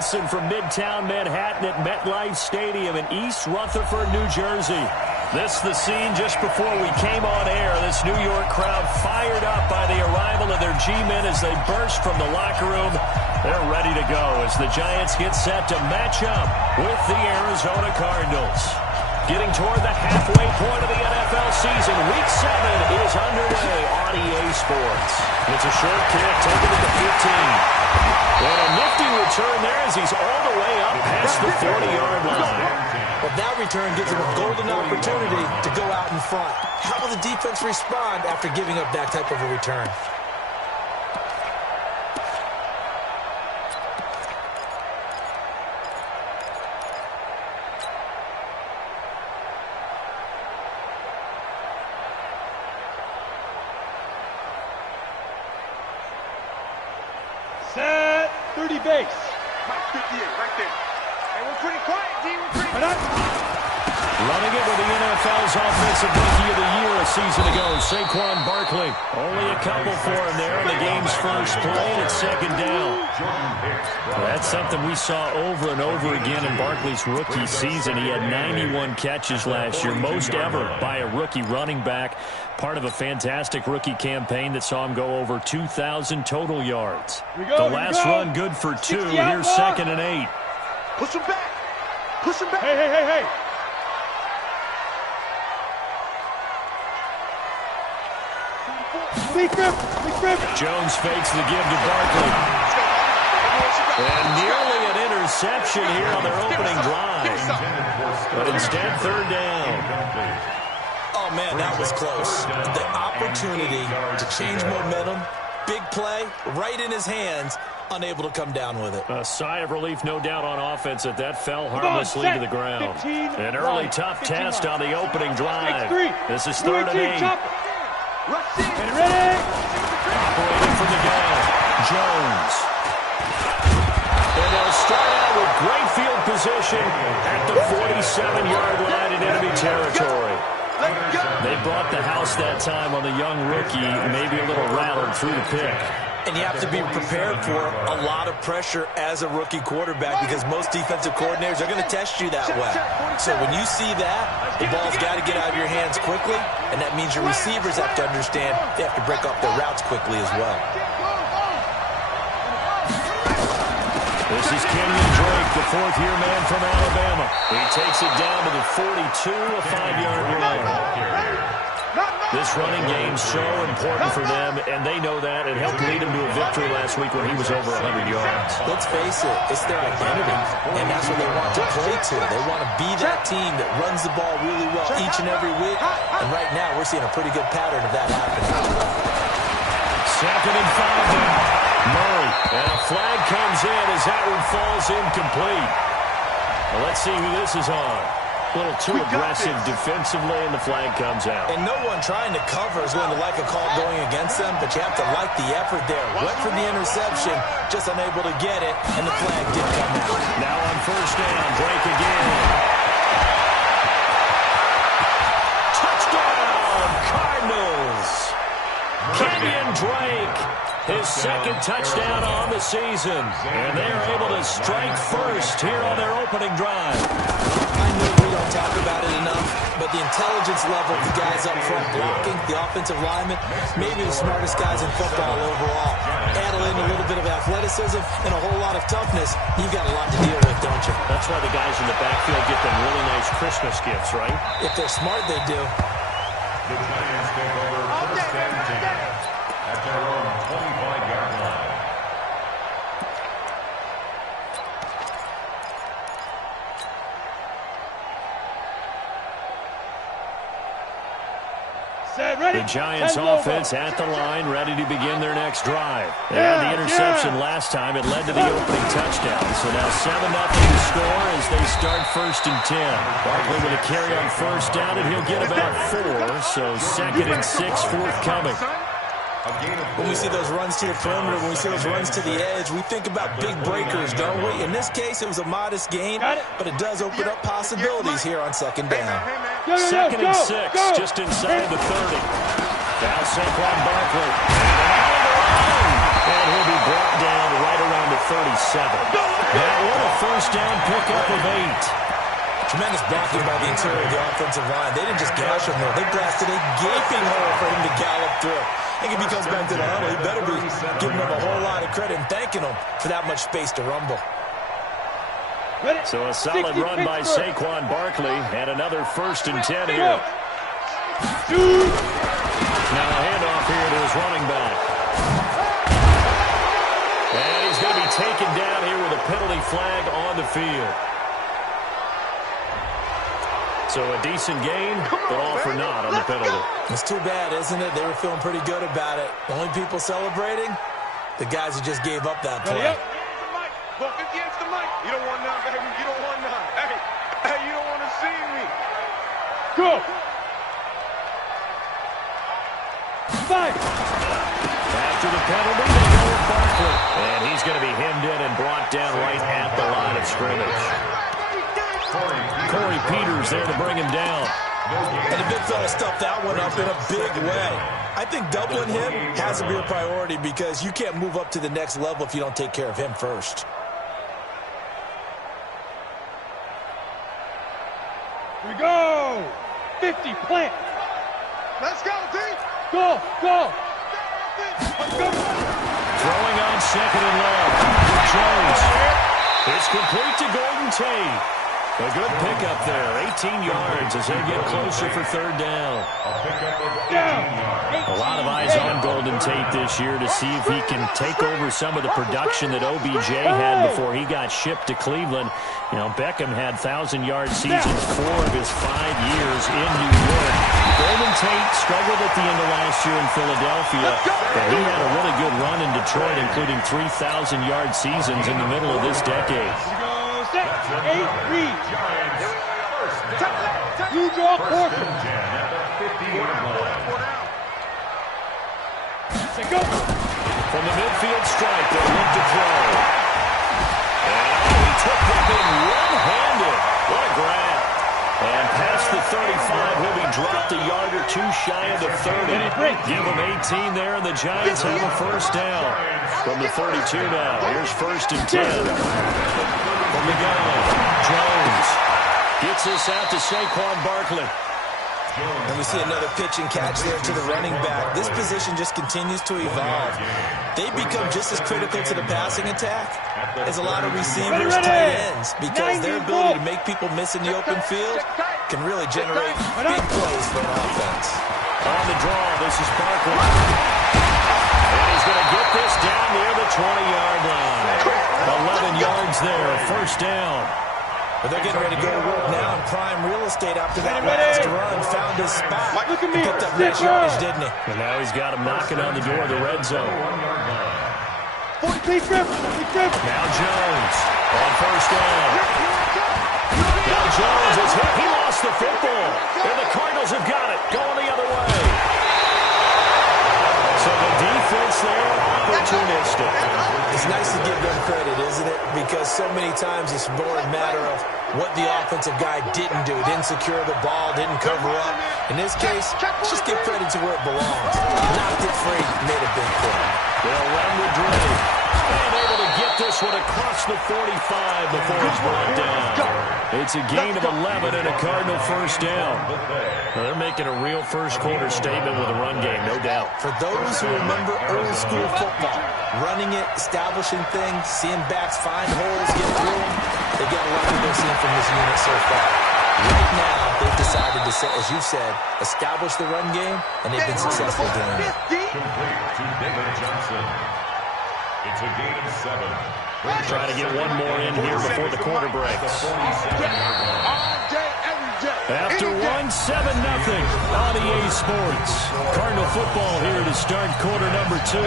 Johnson from Midtown Manhattan at MetLife Stadium in East Rutherford, New Jersey. This the scene just before we came on air. This New York crowd fired up by the arrival of their G-men as they burst from the locker room. They're ready to go as the Giants get set to match up with the Arizona Cardinals. Getting toward the halfway point of the NFL season, Week 7 is underway on EA Sports. It's a short kick taken at the 15. And a nifty return there as he's all the way up past the 40-yard line. But that return gives him a golden opportunity to go out in front. How will the defense respond after giving up that type of a return? Set 30 base. Mike 58, right there. Hey, we're pretty quiet, D. We're pretty quiet. Running it with the NFL's Offensive Rookie of the Year a season ago, Saquon Barkley. Only a couple for him there in the game's first play, and it's second down. That's something we saw over and over again in Barkley's rookie season. He had 91 catches last year, most ever by a rookie running back. Part of a fantastic rookie campaign that saw him go over 2,000 total yards. The last run good for 2. Here's 2nd and 8. Push him back. Push him back. Hey. Jones fakes the give to Barkley. And nearly an interception here on their opening drive. But instead, 3rd down. Oh, man, that was close. The opportunity to change momentum, big play, right in his hands, unable to come down with it. A sigh of relief, no doubt, on offense that fell harmlessly to the ground. An early tough test on the opening drive. This is 3rd and 8. Get ready. Operating from the gun, Jones. And they'll start out with great field position at the 47-yard line in enemy territory. They brought the house that time on the young rookie, maybe a little rattled through the pick. And you have to be prepared for a lot of pressure as a rookie quarterback because most defensive coordinators are going to test you that way. So when you see that, the ball's got to get out of your hands quickly, and that means your receivers have to understand they have to break off their routes quickly as well. This is Kenyon Drake, the 4th-year man from Alabama. He takes it down to the 42, a 5-yard run. This running game's so important for them, and they know that. It helped lead them to a victory last week when he was over 100 yards. Let's face it, it's their identity, and that's what they want to play to. They want to be that team that runs the ball really well each and every week, and right now we're seeing a pretty good pattern of that happening. 2nd and 5 now. Murray, and a flag comes in as that one falls incomplete. Well, let's see who this is on. A little too aggressive defensively, and the flag comes out. And no one trying to cover is going to like a call going against them, but you have to like the effort there. Went for the interception, just unable to get it, and the flag did come out. Now on 1st down, Drake again. Touchdown, Cardinals! Kenyon Drake, his 2nd touchdown on the season. And they are able to strike first here on their opening drive. I know we don't talk about it enough, but the intelligence level of the guys up front blocking, the offensive linemen, maybe the smartest guys in football overall. Add in a little bit of athleticism and a whole lot of toughness, you've got a lot to deal with, don't you? That's why the guys in the backfield get them really nice Christmas gifts, right? If they're smart, they do. The Giants take over 1st and 10 at their own 25-yard line. The Giants offense at the line, ready to begin their next drive. And the interception last time, it led to the opening touchdown. So now 7-0 score as they start 1st and 10. Barkley with a carry on 1st down, and he'll get about 4. So 2nd and 6 forthcoming. When we see those runs to the perimeter, when we see those runs to the edge, we think about big breakers, don't we? In this case, it was a modest gain, but it does open up possibilities here on 2nd down. 2nd and 6, just inside the 30. Now Saquon Barkley. And he'll be brought down right around the 37. That one first down pickup of 8. Tremendous blocking by the interior of the offensive line. They didn't just gash him there. They blasted a gaping hole for him to gallop through. I think if he comes back to the huddle, he better be giving him a whole lot of credit and thanking him for that much space to rumble. So a solid run by Saquon Barkley and another 1st and 10 here. Now a handoff here to his running back. And he's going to be taken down here with a penalty flag on the field. So a decent gain, but all for naught on the penalty. It's too bad, isn't it? They were feeling pretty good about it. The only people celebrating, the guys who just gave up that play. Look against the mic. You don't want none, baby. You don't want none. Hey, you don't want to see me. Go. 5. After the penalty, they go with Barkley. And he's going to be hemmed in and brought down right at the line of scrimmage. Corey Peters there to bring him down. And the big fella stuffed that one up in a big way. I think doubling him has to be a priority because you can't move up to the next level if you don't take care of him first. Here we go. 50, plant. Let's go, D. Go. Let's go. Throwing on 2nd and long. Jones. It's complete to Golden Tate. A good pickup there. 18 yards as they get closer for 3rd down. A lot of eyes on Golden Tate this year to see if he can take over some of the production that OBJ had before he got shipped to Cleveland. You know, Beckham had 1,000-yard seasons 4 of his 5 years in New York. Golden Tate struggled at the end of last year in Philadelphia, but he had a really good run in Detroit, including 3,000-yard seasons in the middle of this decade. 8 reads. You draw quarter. Go. From the midfield stripe, they look to throw. And he took that thing one-handed. What a grab. And past the 35, he'll be dropped a yard or 2 shy of the 30. Give him 18 there, and the Giants have a 1st down. From the 32 now, here's 1st and 10. From the gun, Jones gets this out to Saquon Barkley. And we see another pitch and catch there to the running back. This position just continues to evolve. They become just as critical to the passing attack as a lot of receivers, tight ends, because their ability to make people miss in the open field can really generate big plays for an offense. On the draw, this is Barkley. And he's going to get this down near the 20-yard line. 11 yards there, 1st down. But they're getting ready to go to work now in prime real estate after that last run. Found his spot. Look at me. Picked up nice yardage, didn't he? And now he's got him knocking on the door of the red zone. Now Jones on 1st down. Now Jones is hit. He lost the football. And the Cardinals have got it. Going the other way. So the defense there, opportunistic. It's nice to give them credit, isn't it? Because so many times it's more a matter of what the offensive guy didn't do. Didn't secure the ball, didn't cover up. In this case, let's just give credit to where it belongs. Knocked it free, made a big play. They'll run with Dre. And able to get this one across the 45 before it's brought down. It's a gain of 11 and a Cardinal 1st down. Well, they're making a real first-quarter statement with a run game, no doubt. For those who remember old school football, running it, establishing things, seeing backs find holes, get through them, they've got a lot of they're seeing from this unit so far. Right now, they've decided to, as you said, establish the run game, and they've been successful doing it. Complete to David Johnson. It's a gain of 7. Trying to get one more in here before the quarter breaks. After 1-7-0 on EA Sports. Cardinal football here to start quarter number 2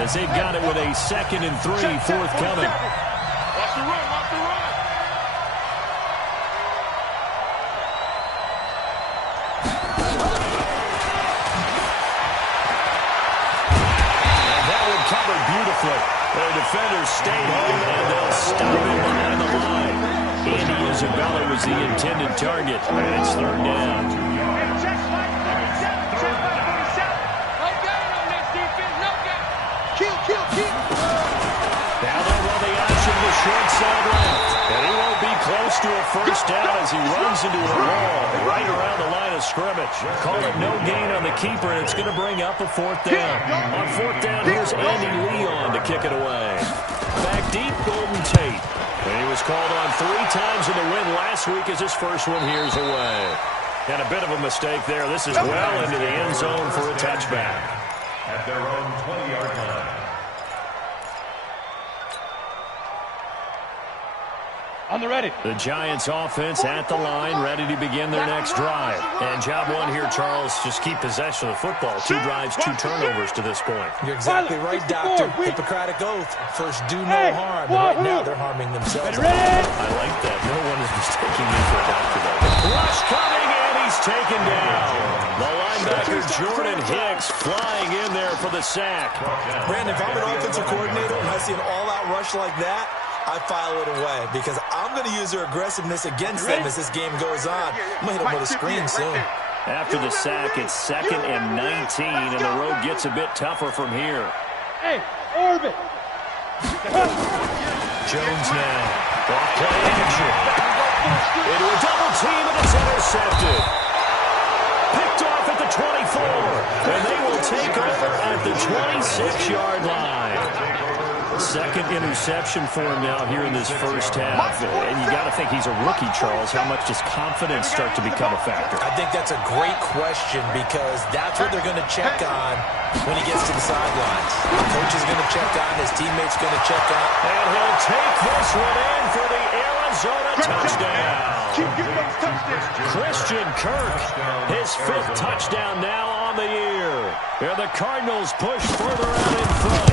as they've got it with a 2nd and 3 forthcoming. Watch the run, watch the run. And that one covered beautifully. The defenders stay home and they'll stop him behind the line. Andy Isabella was the intended target, and it's 3rd down. Now they'll run the option to short side left. And to a first down as he runs into a wall right around the line of scrimmage. Call it no gain on the keeper, and it's going to bring up a fourth down. On fourth down, here's Andy Leon to kick it away. Back deep, Golden Tate. And he was called on 3 times in the win last week as his first one here's away. And a bit of a mistake there. This is well into the end zone for a touchback. At their own 20-yard line. On the ready. The Giants offense at the line, ready to begin their next drive. And job one here, Charles, just keep possession of the football. 2 drives, 2 turnovers to this point. You're exactly right, Doctor. Hippocratic oath. First, do no harm. And right now, they're harming themselves. I like that. No one is mistaking me for a doctor, though. Rush coming, and he's taken down. The linebacker, Jordan Hicks, flying in there for the sack. Brandon, if I'm an offensive coordinator and I see an all-out rush like that, I file it away because I'm going to use their aggressiveness against them as this game goes on. I'm going to hit them with a screen soon. After the sack, it's 2nd and 19, and the road gets a bit tougher from here. Hey, orbit. Jones now. Off play action. Into a double team, and it's intercepted. Picked off at the 24, and they will take over at the 26-yard line. Second interception for him now here in this first half. And you got to think he's a rookie, Charles. How much does confidence start to become a factor? I think that's a great question because that's what they're going to check on when he gets to the sidelines. The coach is going to check on, his teammates going to check on. And he'll take this one in for the Arizona touchdown. Christian Kirk, his 5th touchdown now on the year. And the Cardinals push further out in front.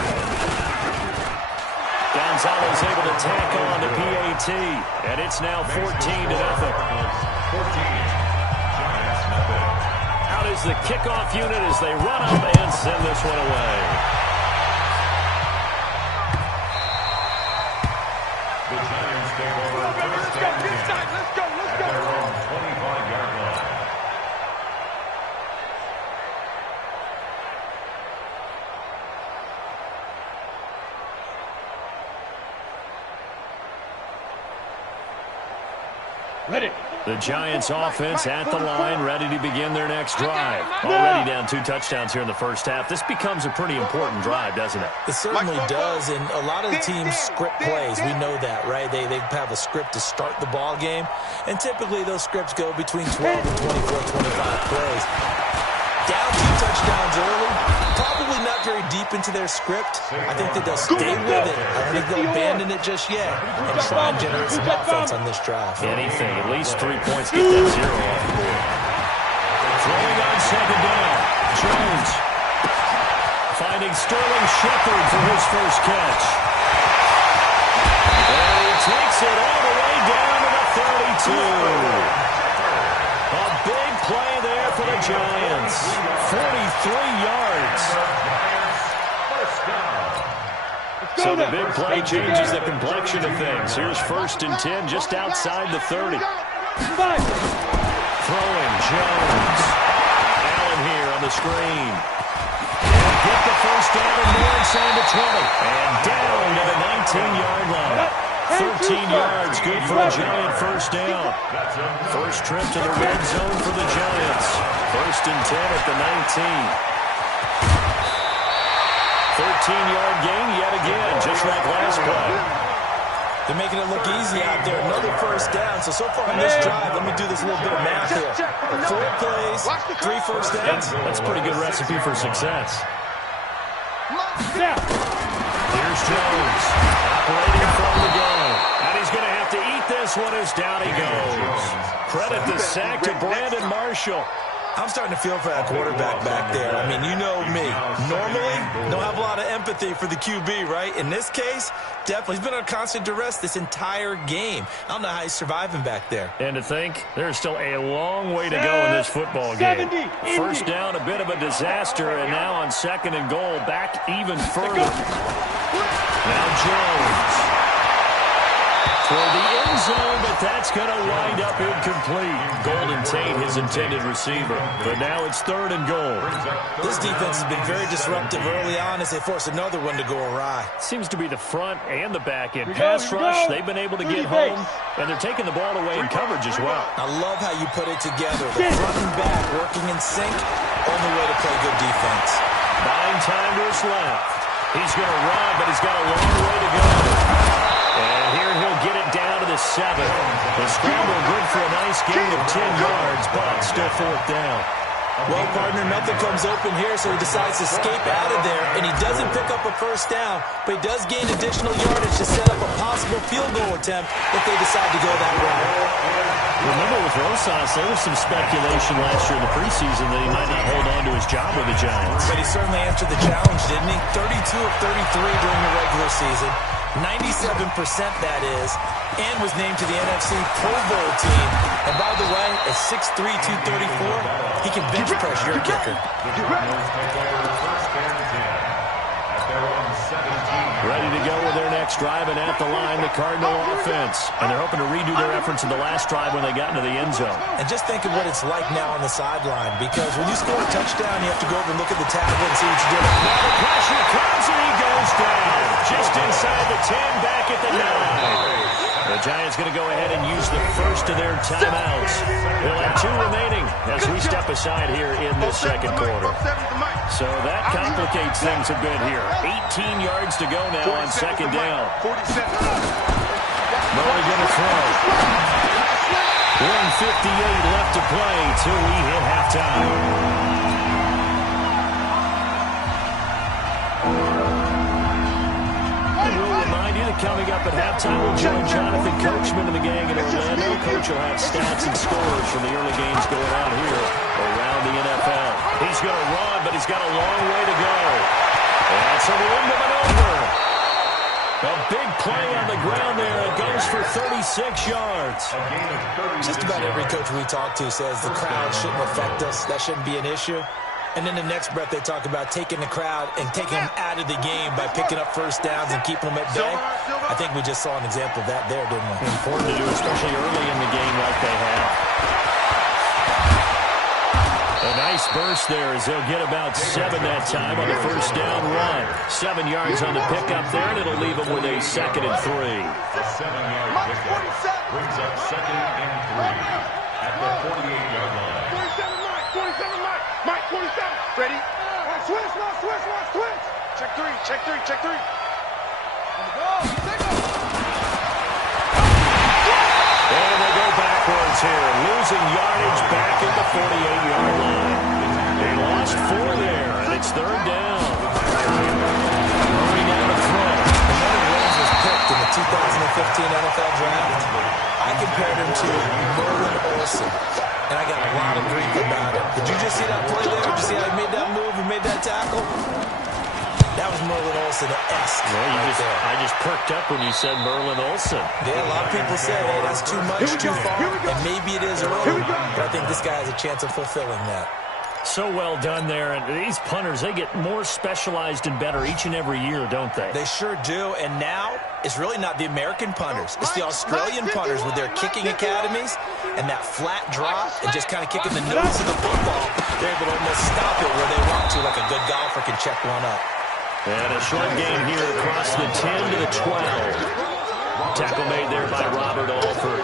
Gonzalez able to tack on to PAT, and it's now 14-0. 14. Giants nothing. Out is the kickoff unit as they run up and send this one away. The Giants take over first down at their own 25-yard line. Ready. The Giants offense at the line, ready to begin their next drive. Already down 2 touchdowns here in the first half. This becomes a pretty important drive, doesn't it? It certainly does, and a lot of the teams script plays. We know that, right? They have a script to start the ball game, and typically those scripts go between 12 and 24, 25 plays. Down 2 touchdowns early, probably not very deep into their script. I think that they'll stay with it. I don't think they'll abandon it just yet and try and generate some offense on this drive. Anything, at least 3 points, get that 0 off the board. Throwing on 2nd down, Jones finding Sterling Shepard for his first catch. And he takes it all the way down to the 32. A big play there for the Giants. 43 yards. So the big play changes the complexion of things. Here's 1st and 10 just outside the 30. Throwing Jones. Allen here on the screen. Get the first down and more inside the 20. And down to the 19-yard line. 13 yards, good for a Giant first down. First trip to the red zone for the Giants. 1st and 10 at the 19. 13-yard gain yet again, just like last play. They're making it look easy out there. Another first down. So far on this drive, let me do this little bit of math here. 4 plays, 3 first downs. That's a pretty good recipe for success. Here's Jones, operating from the gun. And he's going to have to eat this one as down he goes. Credit the sack to Brandon Marshall. I'm starting to feel for that quarterback back there. I mean, you know me. Normally, don't have a lot of empathy for the QB, right? In this case, definitely. He's been under constant duress this entire game. I don't know how he's surviving back there. And to think, there's still a long way to go in this football game. First down, a bit of a disaster, and now on 2nd and goal, back even further. Now Jones. for the end zone, but that's going to wind up incomplete. Golden Tate, his intended receiver. But now it's 3rd and goal. This defense has been very disruptive early on as they force another one to go awry. Seems to be the front and the back end. Pass rush, they've been able to get home, and they're taking the ball away in coverage as well. I love how you put it together. The front and back working in sync. Only way to play good defense. Buying time to his left. He's going to run, but he's got a long way to go. And here he'll get it down to the 7. The scramble good for a nice gain of 10 yards, but still 4th down. Well, partner, nothing comes open here, so he decides to escape out of there, and he doesn't pick up a first down, but he does gain additional yardage to set up a possible field goal attempt if they decide to go that route. Remember with Rosas, there was some speculation last year in the preseason that he might not hold on to his job with the Giants. But he certainly answered the challenge, didn't he? 32 of 33 during the regular season, 97% that is, and was named to the NFC Pro Bowl team. And by the way, at 6'3", 234, he can bench press your kicker. Ready to go with their next drive, and at the line, the Cardinal offense. And they're hoping to redo their efforts in the last drive when they got into the end zone. And just think of what it's like now on the sideline, because when you score a touchdown, you have to go over and look at the tackle and see what you did. The pressure comes, and he goes down. Just inside the 10, back at the 9. The Giants going to go ahead and use the first of their timeouts. They'll have 2 remaining as we step aside here in the second quarter. So that complicates things a bit here. 18 yards to go now on second down. Murray going to throw. 1:58 left to play till we hit halftime. Coming up at halftime, we'll join Jonathan Coachman and the gang in Orlando. Coach will have stats and scores from the early games going on here around the NFL. He's going to run, but he's got a long way to go. That's a room to maneuver. A big play on the ground there. It goes for 36 yards. Just about every coach we talk to says the crowd shouldn't affect us. That shouldn't be an issue. And in the next breath, they talk about taking the crowd and taking them out of the game by picking up first downs and keeping them at bay. I think we just saw an example of that there, didn't we? Important to do, especially early in the game like they have. A nice burst there as they'll get about 7 that time on the first down run. 7 yards on the pickup there, and it'll leave them with a 2nd and 3. A 7-yard pickup brings up 2nd and 3 at the 48-yard line. 27. Ready? Switch. Check three. And they go backwards here, losing yardage back at the 48-yard line. They lost 4 there, and it's 3rd down. Murray now to throw. One of the ones was picked in the 2015 NFL Draft. I compared him to Merlin Olsen. And I got a lot of grief about it. Did you just see that play there? Did you see how he made that move and made that tackle? That was Merlin Olsen-esque. I just perked up when you said Merlin Olsen. Yeah, a lot of people say, hey, that's too much, too far. And maybe it is early, but I think this guy has a chance of fulfilling that. So well done there. And these punters, they get more specialized and better each and every year, don't they? They sure do. And now it's really not the American punters. It's the Australian punters with their kicking academies and that flat drop and just kind of kicking the nose of the football. They're able to almost stop it where they want to, like a good golfer can check one up. And a short game here across the 10 to the 12. Tackle made there by Robert Alford.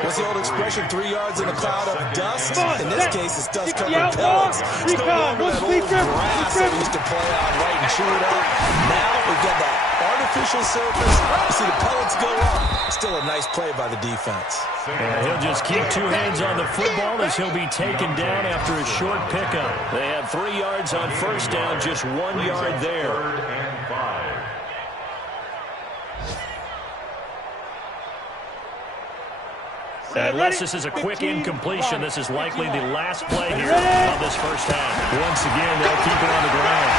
What's the old expression, 3 yards in a cloud of dust? In this case, it's dust-covered pellets. It's no longer that old grass that we used to play on, right, and chew it up. Now we've got that artificial surface. You see the pellets go up. Still a nice play by the defense. And he'll just keep 2 hands on the football as he'll be taken down after a short pickup. They had 3 yards on first down, just 1 yard there. 3rd and 5. Unless this is a quick incompletion, this is likely the last play here of this first half. Once again, they'll keep it on the ground.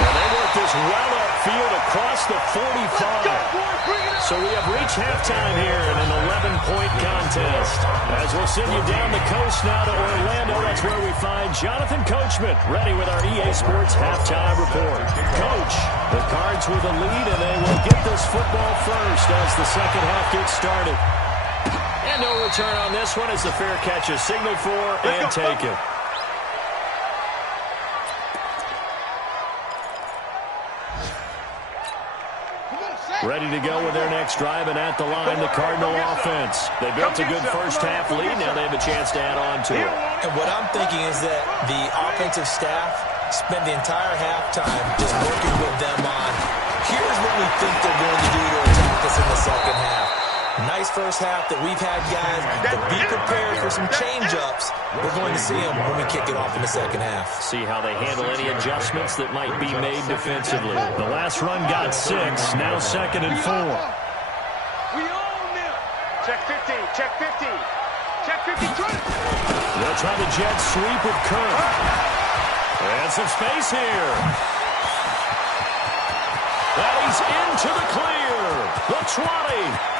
Now they work this well up field across the 45. So we have reached halftime here in an 11-point contest. As we'll send you down the coast now to Orlando, that's where we find Jonathan Coachman, ready with our EA Sports halftime report. Coach, the Cards with the lead, and they will get this football first as the second half gets started. And no return on this one as the fair catch is signaled for and taken. Ready to go with their next drive, and at the line, the Cardinal offense. They built a good first-half lead. Now they have a chance to add on to it. And what I'm thinking is that the offensive staff spend the entire halftime just working with them on, here's what we think they're going to do to attack us in the second half. Nice first half that we've had, guys, but be prepared for some change-ups. We're going to see them when we kick it off in the second half. See how they handle any adjustments that might be made defensively. The last run got 6, now 2nd and 4. We own them. Check 15, check 15. Check 15, They'll try the jet sweep with Kirk. And some space here. And he's into the clear. The 20.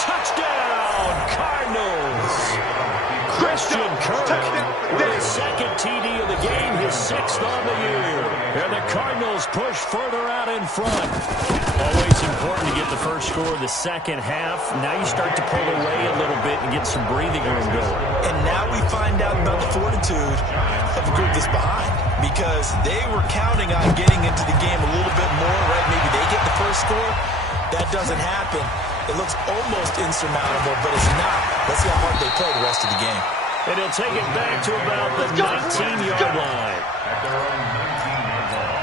Touchdown, Cardinals. Christian Kirk with his second TD of the game, his 6th on the year. And the Cardinals push further out in front. Always important to get the first score of the second half. Now you start to pull away a little bit and get some breathing room going. And now we find out about the fortitude of the group that's behind, because they were counting on getting into the game a little bit more, right? Maybe they get the first score. That doesn't happen. It looks almost insurmountable, but it's not. Let's see how hard they play the rest of the game. And he'll take it back to about the 19-yard line. At their own 19-yard line.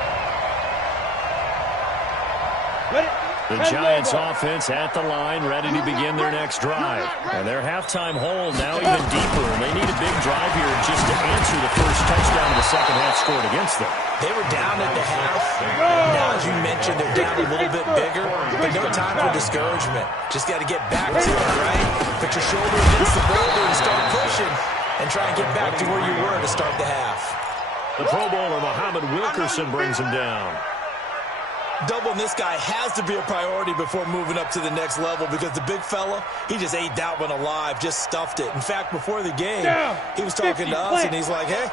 The Giants offense at the line, ready to begin their next drive. And their halftime hole now even deeper, and they need a big drive here just to answer the first touchdown of the second half scored against them. They were down at the half. Now, as you mentioned, they're down a little bit bigger, but no time for discouragement. Just got to get back to it, right? Put your shoulder against the boulder and start pushing, and try and get back to where you were to start the half. The Pro Bowler, Muhammad Wilkerson, brings him down. Doubling this guy has to be a priority before moving up to the next level, because the big fella, he just ate that one alive, just stuffed it. In fact, before the game, he was talking to us, and he's like, hey,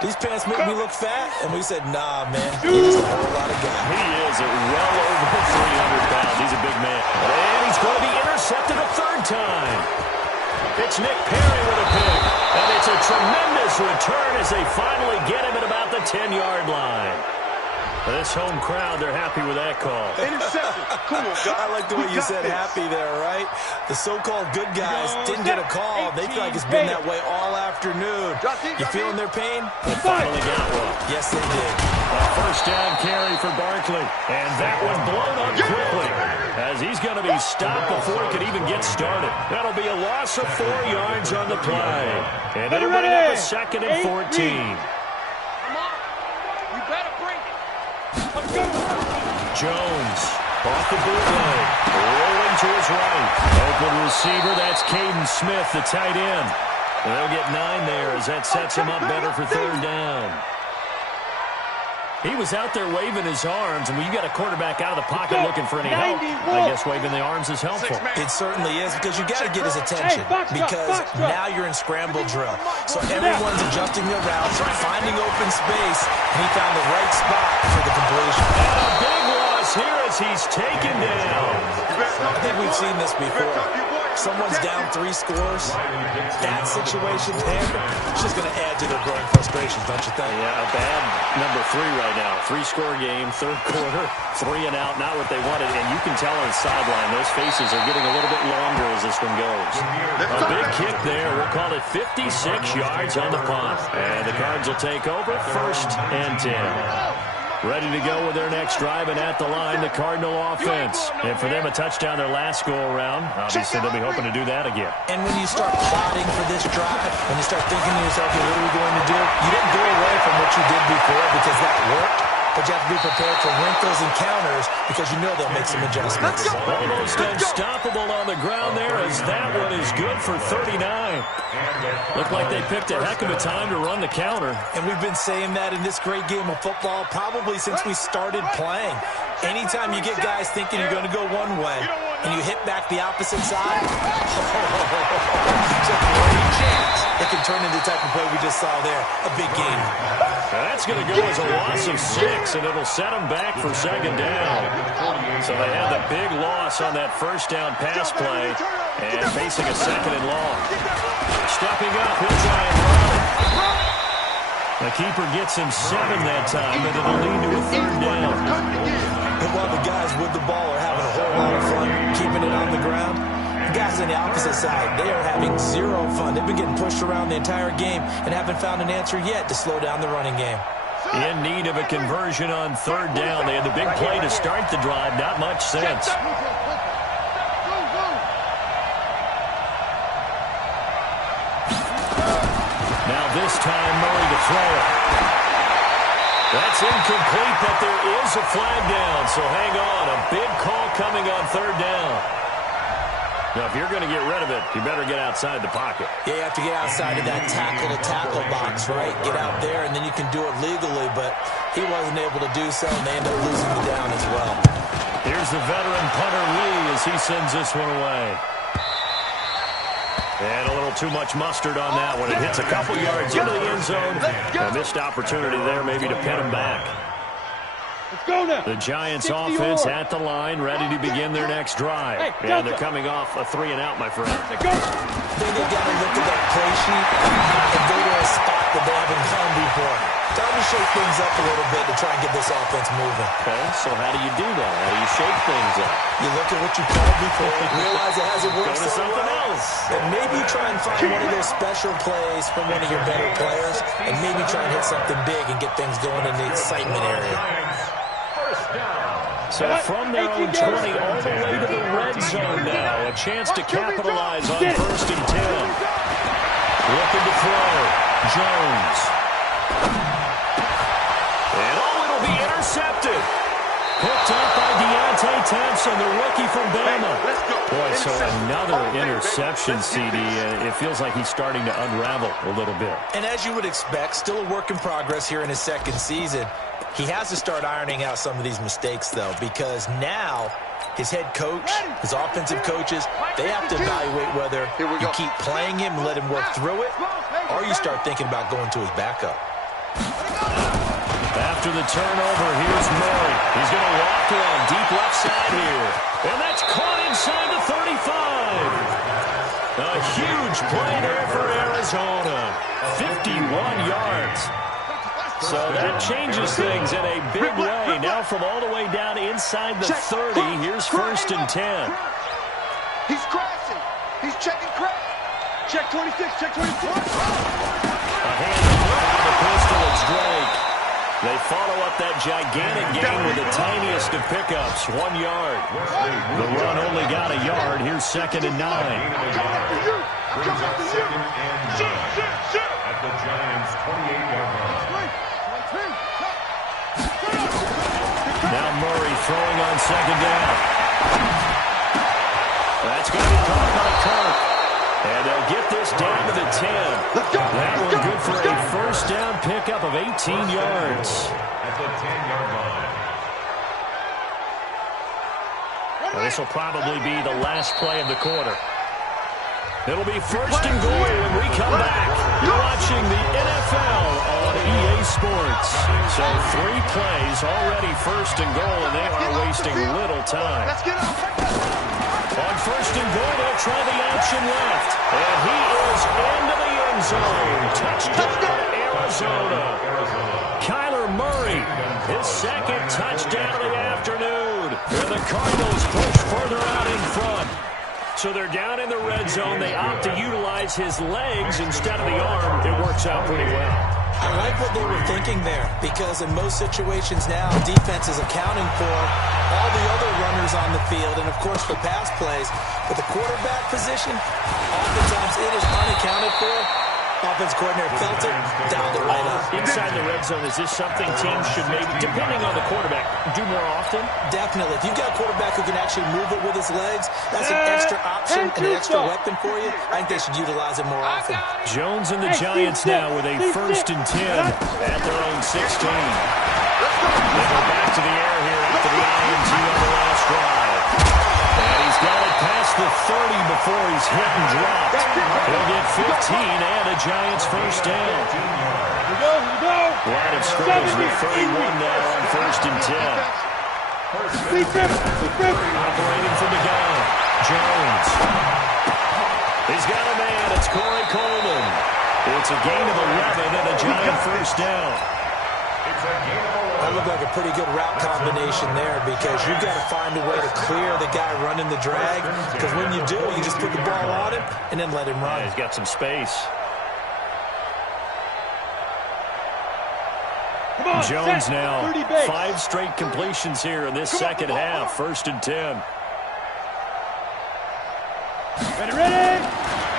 these pants make me look fat. And we said, nah, man, he's a whole lot of guy. He is at well over 300 pounds. He's a big man. And he's going to be intercepted a third time. It's Nick Perry with a pick. And it's a tremendous return as they finally get him at about the 10-yard line. This home crowd, they're happy with that call. Interception. Come on, guys. I like the way you said happy there, right? The so-called good guys didn't get a call. They feel like it's been that way all afternoon. You feeling their pain? They finally got one. Yes, they did. A first down carry for Barkley. And that one blown up quickly as he's going to be stopped before he could even get started. That'll be a loss of 4 yards on the play. And it'll bring up a 2nd and 14. Jones off the bootleg, rolling to his right. Open receiver, that's Caden Smith, the tight end. And they'll get 9 there as that sets him up better for third down. He was out there waving his arms, and when you got a quarterback out of the pocket looking for any help, I guess waving the arms is helpful. It certainly is, because you got to get his attention, because now you're in scramble drill. So everyone's adjusting their routes, finding open space, and he found the right spot for the completion. And a big loss here as he's taken down. I think we've seen this before. Someone's down 3 scores. That situation there, it's just going to add to their growing frustrations, don't you think? Yeah, a bad number 3 right now. 3-score game, third quarter, 3 and out, not what they wanted. And you can tell on the sideline, those faces are getting a little bit longer as this one goes. A big kick there. We'll call it 56 yards on the punt. And the Cards will take over, 1st and 10. Ready to go with their next drive, and at the line, the Cardinal offense. And for them, a touchdown their last go-around. Obviously, they'll be hoping to do that again. And when you start plotting for this drive, when you start thinking to yourself, hey, what are we going to do? You didn't go away from what you did before because that worked. But you have to be prepared for wrinkles and counters because you know they'll make some adjustments. Almost unstoppable on the ground there as that one is good for 39. Looked like they picked a heck of a time to run the counter. And we've been saying that in this great game of football probably since we started playing. Anytime you get guys thinking you're going to go one way and you hit back the opposite side, it's a great chance it can turn into the type of play we just saw there. A big game. That's going to go as a loss of 6, and it'll set them back for second down. So they had the big loss on that first down pass play and facing a second and long. Stepping up, he'll try and run. The keeper gets him 7 that time, and it'll lead to a third down. And while the guys with the ball are having a whole lot of fun keeping it on the ground, the guys on the opposite side, they are having zero fun. They've been getting pushed around the entire game and haven't found an answer yet to slow down the running game. In need of a conversion on third down. They had the big play to start the drive. Not much sense. Now this time, Murray to throw it. That's incomplete, but there is a flag down, so hang on. A big call coming on third down. Now, if you're going to get rid of it, you better get outside the pocket. Yeah, you have to get outside of that tackle-to-tackle box, right? Get out there, and then you can do it legally, but he wasn't able to do so, and they end up losing the down as well. Here's the veteran punter, Lee, as he sends this one away. And a little too much mustard on that one. It hits a couple yards into the end zone. A missed opportunity there maybe to pin him back. Let's go now. The Giants offense at the line, ready to begin their next drive. And they're coming off a 3-and-out, my friend. I think they've got to look at that play sheet and go to a spot that they haven't gone before. Time to shake things up a little bit to try and get this offense moving. Okay, so how do you do that? How do you shake things up? You look at what you called before, realize it hasn't worked Go to something else. And maybe try and find one of those special plays from one of your better players, and maybe try and hit something big and get things going in the excitement area. So from their own 20 all the way to the red zone now. A chance to capitalize on 1st and 10. Looking to throw. Jones. And it'll be intercepted. Picked up by Deontay Thompson, the rookie from Bama. Boy, so another interception, CD. It feels like he's starting to unravel a little bit. And as you would expect, still a work in progress here in his second season. He has to start ironing out some of these mistakes, though, because now his head coach, his offensive coaches, they have to evaluate whether you keep playing him and let him work through it, or you start thinking about going to his backup. After the turnover, here's Murray. He's going to walk one deep left side here. And that's caught inside the 35. A huge play there for Arizona. 51 yards. So that changes things in a big way. Now from all the way down inside the 30, here's 1st and 10. He's crashing. He's checking crash. Check 26, check 26. A hand on the pistol, it's Drake. They follow up that gigantic gain with the tiniest of pickups, 1 yard. The run only got a yard. Here's 2nd and 9. Brings up 2nd and 9 at the Giants' 28-yard line. Now Murray throwing on 2nd down. That's going to be caught by Kirk. And they'll get this down to the 10. That one good for a 1st down pickup of 18 yards. At the 10-yard line. Well, this will probably be the last play of the quarter. It'll be 1st and goal when we come back. You're watching the NFL on EA Sports. So 3 plays already 1st and goal, and they are wasting little time. On 1st and goal, they'll try the option left. And he is into the end zone. Touchdown, Arizona. Kyler Murray, his 2nd touchdown of the afternoon. And the Cardinals push further out in front. So they're down in the red zone. They opt to utilize his legs instead of the arm. It works out pretty well. I like what they were thinking there, because in most situations now, defense is accounting for all the other runners on the field and, of course, for pass plays. But the quarterback position, oftentimes it is unaccounted for. Offense coordinator felt it, dialed it right up. Inside the red zone, is this something teams should maybe, depending on the quarterback, do more often? Definitely. If you've got a quarterback who can actually move it with his legs, that's an extra option and an extra weapon for you. I think they should utilize it more often. Jones and the Giants now with a 1st and 10 at their own 16. They go back to the air here after the He's hit and dropped. He'll get 15 and a Giants first down. Here we go. Line of scrimmage with 31 now on 1st and 10. Operating from the gun. Jones. He's got a man. It's Corey Coleman. It's a gain of 11 and a Giant first down. That looked like a pretty good route combination there because you've got to find a way to clear the guy running the drag, because when you do, you just put the ball on him and then let him run. He's got some space. Jones now, 5 straight completions here in this second half. 1st and 10. Ready.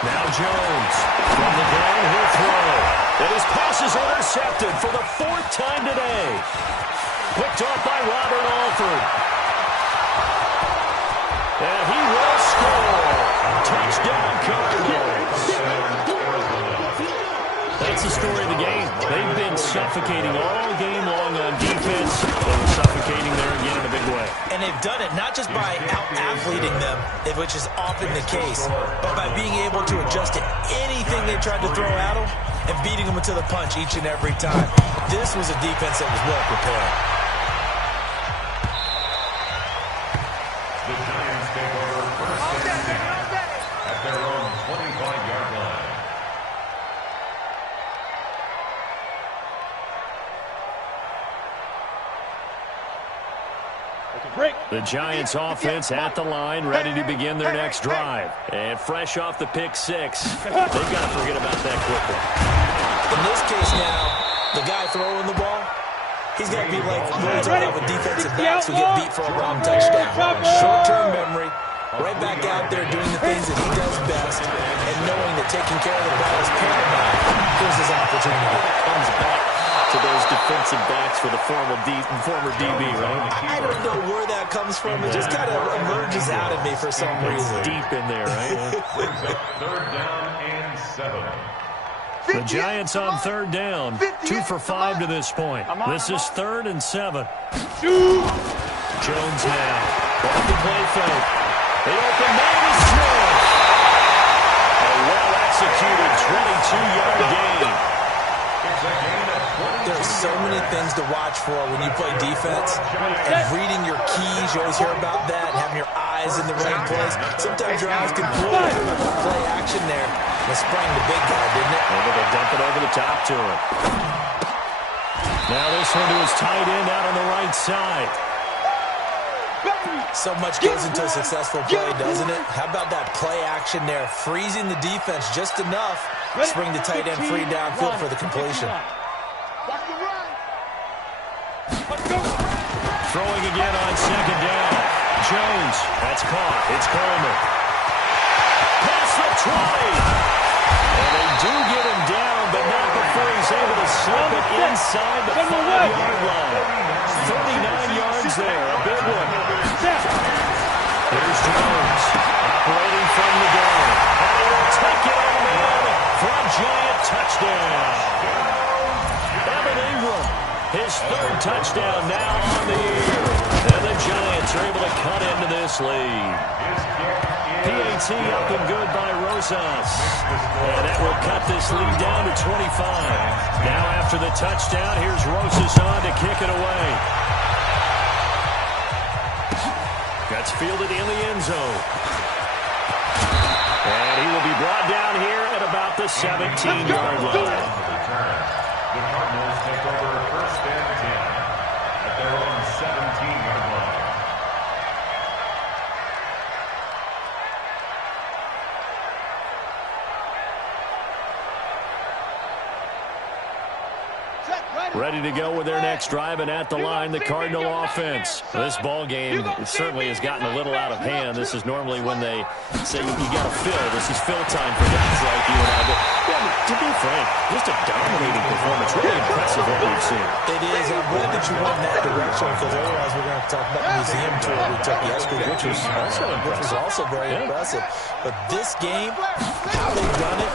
Now Jones from the gun, he'll throw. And his pass is intercepted for the 4th time today. Picked off by Robert Alford. And he will score. Touchdown Cardinals. That's the story of the game. They've been suffocating all game long on defense. They're suffocating there again in a big way. And they've done it not just by out-athleting them, which is often the case, but by being able to adjust to anything they tried to throw at them and beating them to the punch each and every time. This was a defense that was well prepared. The Giants take over 1st and 10 at their own 25-yard line. The Giants offense at the line, ready to begin their next drive. And fresh off the pick 6, they've got to forget about that quickly. In this case now, the guy throwing the ball, he's got to be like those with defensive backs who get beat for a wrong touchdown. Short-term memory, right back out there doing the things that he does best, and knowing that taking care of the ball is paramount. Here's his opportunity. Comes back to those defensive backs for the former DB, right? I don't know where that comes from. It just kind of emerges out of me for some reason. Deep in there, right? Brings up 3rd down and 7. The Giants on 3rd down. 2 for 5 to this point. This is 3rd and 7. Jones now. Off the play fake. The open man is Smith. A well-executed 22-yard gain. There's so many things to watch for when you play defense, and reading your keys, you always hear about that, and having your eyes in the right place. Sometimes your eyes can fool you. Play action there. It sprang the big guy, didn't it? Able to dump it over the top to him. Now this one to his tight end out on the right side. So much goes into a successful play, doesn't it? How about that play action there? Freezing the defense just enough to spring the tight end free downfield for the completion. Throwing again on 2nd down. Jones, that's caught. It's Coleman. Pass the 20. And they do get him down, but not before he's able to slip it inside the 5-yard line. 39 yards there, a big one. Here's Jones, operating from the gun. And he will take it on man for a Giant touchdown. Evan Ingram, his 3rd touchdown now on the year. And the Giants are able to cut into this lead. PAT up and good by Rosas. And that will cut this lead down to 25. Now after the touchdown, here's Rosas on to kick it away. That's fielded in the end zone. And he will be brought down here at about the 17-yard line. The Cardinals take over 1st and 10 at their own 17-yard line. Ready to go with their next drive, and at the line, the Cardinal offense. This ball game certainly has gotten a little out of hand. This is normally when they say you got to fill. This is fill time for guys like you and I. But to be frank, just a dominating performance. Really impressive what we've seen. It is. I'm glad that you went in that direction, because otherwise we're going to talk about the museum tour we took yesterday, which was also very impressive. But this game, how they run it,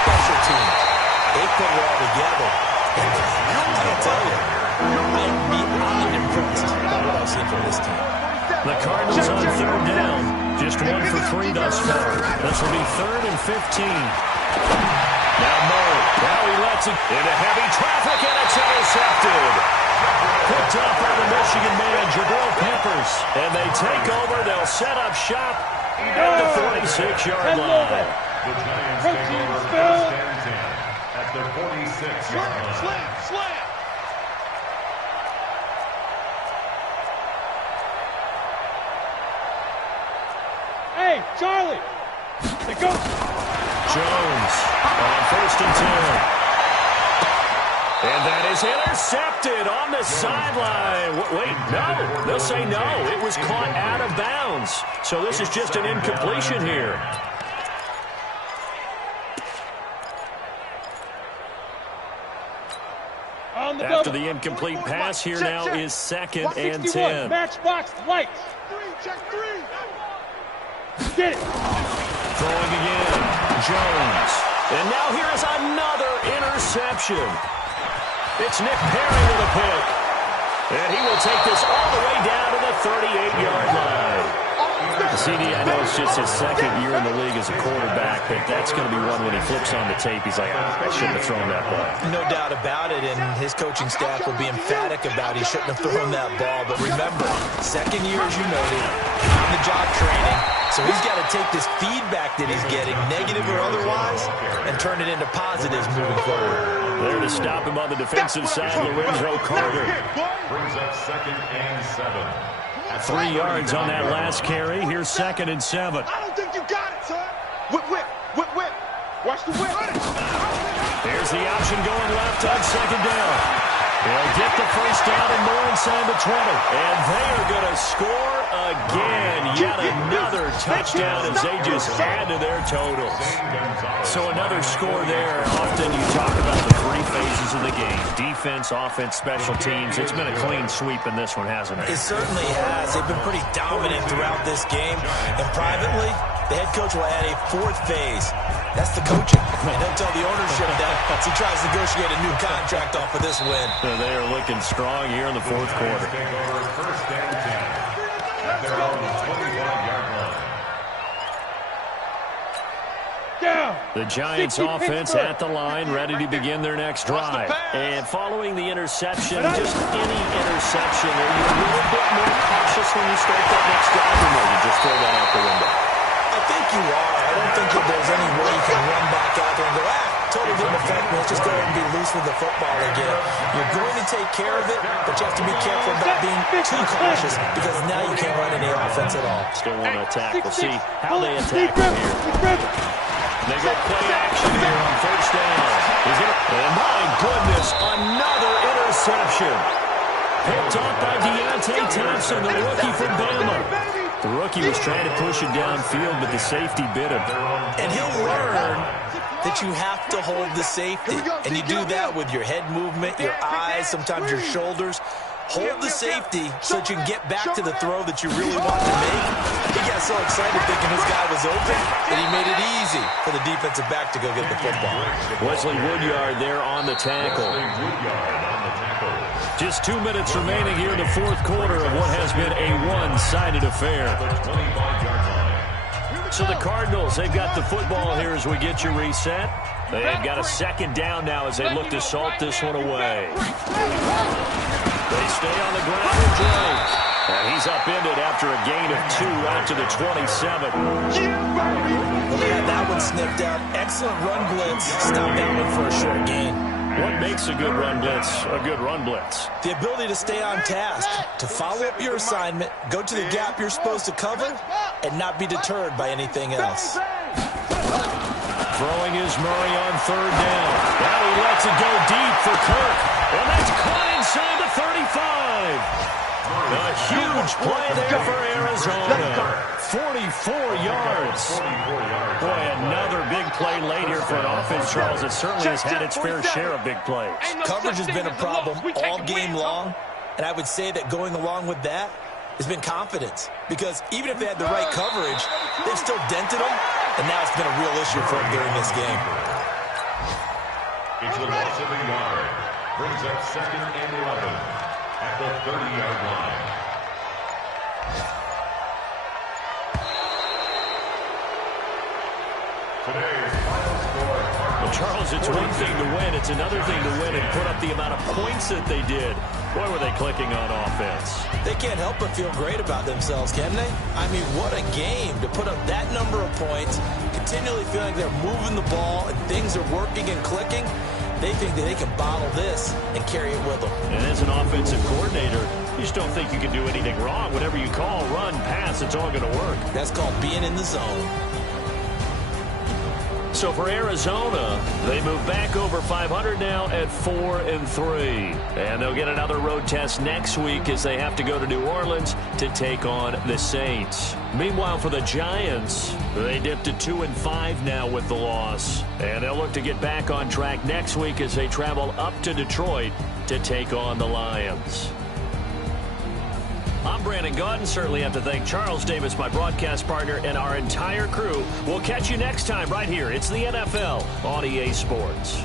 special teams. They put it all together. And I can tell you, I am beyond impressed by what I've seen from this team. The Cardinals on 3rd down. Just 1 for 3 thus far. This will be 3rd and 15. Now Murray. Now he lets it into heavy traffic, and it's intercepted. Picked up by the Michigan man, Jabril Peppers. And they take over. They'll set up shop at the 46-yard line. The Giants take over first and 10 at the 46-yard line. Slam. Hey, Charlie. They go. Jones on 1st and 10. And that is intercepted on the sideline. Wait, no. They'll say no. It was caught out of bounds. So this is just an incompletion here. After the incomplete pass, here now is 2nd and 10. Matchbox lights. Check 3. Get it. Throwing again. Jones. And now here is another interception. It's Nick Perry with a pick. And he will take this all the way down to the 38-yard line. CD, I know it's just his 2nd year in the league as a quarterback, but that's going to be one when he flips on the tape. He's like, I shouldn't have thrown that ball. No doubt about it, and his coaching staff will be emphatic about he shouldn't have thrown that ball. But remember, 2nd year, as you noted, on-the-job training. So he's got to take this feedback that he's getting, negative or otherwise, and turn it into positives moving forward. There to stop him on the defensive side, Lorenzo Carter. Brings up 2nd and 7. 3 yards on that last carry. Here's 2nd and 7. I don't think you got it, son. Whip. Watch the whip. Here's the option going left on 2nd down. They'll get the first down and more inside the 20. And they are going to score again. Yet another touchdown as they just add to their totals. So another score there. Often you talk about the 3 phases of the game. Defense, offense, special teams. It's been a clean sweep in this one, hasn't it? It certainly has. They've been pretty dominant throughout this game. And privately, the head coach will add a 4th phase. That's the coaching. And he'll tell the ownership that as he tries to negotiate a new contract off of this win. They are looking strong here in the 4th quarter. Take over 1st and 10 at their own 25-yard line. Down. The Giants offense at the line, ready to begin their next drive. And following the interception, just any interception, are you a little bit more cautious when you start that next drive, or no, you just throw that out the window? I think you are. I don't think that there's any way you can run back out there and go, totally didn't affect me. Let's just go ahead and be loose with the football again. You're going to take care of it, but you have to be careful about being too cautious because now you can't run any offense at all. Still want to attack. We'll see how they attack from here. They go play action here on 1st down. And my goodness, another interception. Picked off by Deontay Thompson, the rookie from Bama. The rookie was trying to push it downfield, but the safety bit him. And he'll learn that you have to hold the safety. And you do that with your head movement, your eyes, sometimes your shoulders. Hold the safety so that you can get back to the throw that you really want to make. He got so excited thinking his guy was open that he made it easy for the defensive back to go get the football. Wesley Woodyard there on the tackle. Just 2 minutes remaining here in the 4th quarter of what has been a one-sided affair. So the Cardinals, they've got the football here as we get you reset. They've got a 2nd down now as they look to salt this one away. They stay on the ground with Drake. And he's upended after a gain of 2 out to the 27. Well, they had that one snipped out. Excellent run blitz. Stop that one for a short gain. What makes a good run blitz a good run blitz? The ability to stay on task, to follow up your assignment, go to the gap you're supposed to cover, and not be deterred by anything else. Throwing is Murray on 3rd down. Now he lets it go deep for Kirk. And that's caught inside the 35. A huge play there for Arizona. 44 yards. Boy, another big play late here for an offense, Charles. It certainly has had its fair share of big plays. Coverage has been a problem all game long, and I would say that going along with that has been confidence. Because even if they had the right coverage, they've still dented them, and now it's been a real issue for them during this game. It's a loss of a yard. Brings up 2nd and 11 at the 30-yard line. Today's final score. Well, Charles, it's one thing to win. It's another thing to win and put up the amount of points that they did. Boy, were they clicking on offense. They can't help but feel great about themselves, can they? I mean, what a game to put up that number of points, continually feeling they're moving the ball and things are working and clicking. They think that they can bottle this and carry it with them. And as an offensive coordinator, you just don't think you can do anything wrong. Whatever you call, run, pass, it's all going to work. That's called being in the zone. So for Arizona, they move back over 500 now at 4-3. And they'll get another road test next week as they have to go to New Orleans to take on the Saints. Meanwhile, for the Giants, they dipped to 2-5 now with the loss. And they'll look to get back on track next week as they travel up to Detroit to take on the Lions. I'm Brandon Gaudin. Certainly have to thank Charles Davis, my broadcast partner, and our entire crew. We'll catch you next time right here. It's the NFL on EA Sports.